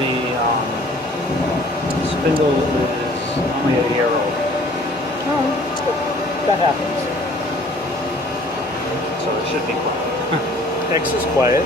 The spindle is only a year old, Oh, that happens. so it should be quiet. X is quiet.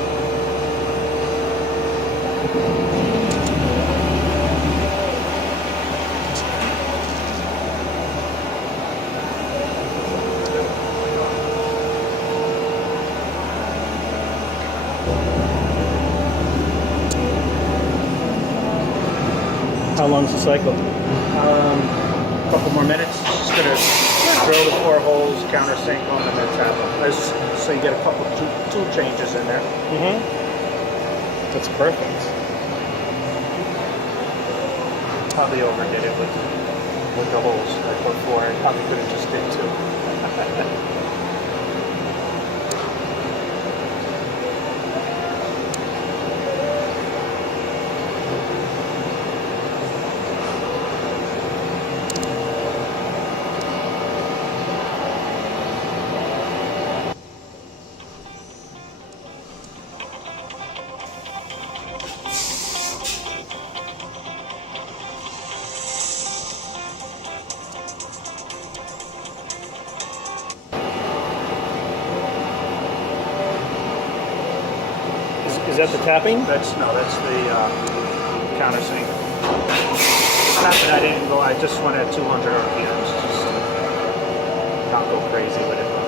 How long's the cycle? A couple more minutes. Just gonna drill the 4 holes, countersink them, and then tap them. So you get a couple tool changes in there. Mm-hmm. That's perfect. Probably overdid it with the holes. I put 4. I probably could have just did 2. Is that the tapping? That's the countersink. Tapping, I didn't go. I just went at 200 RPMs. Just not go crazy with it.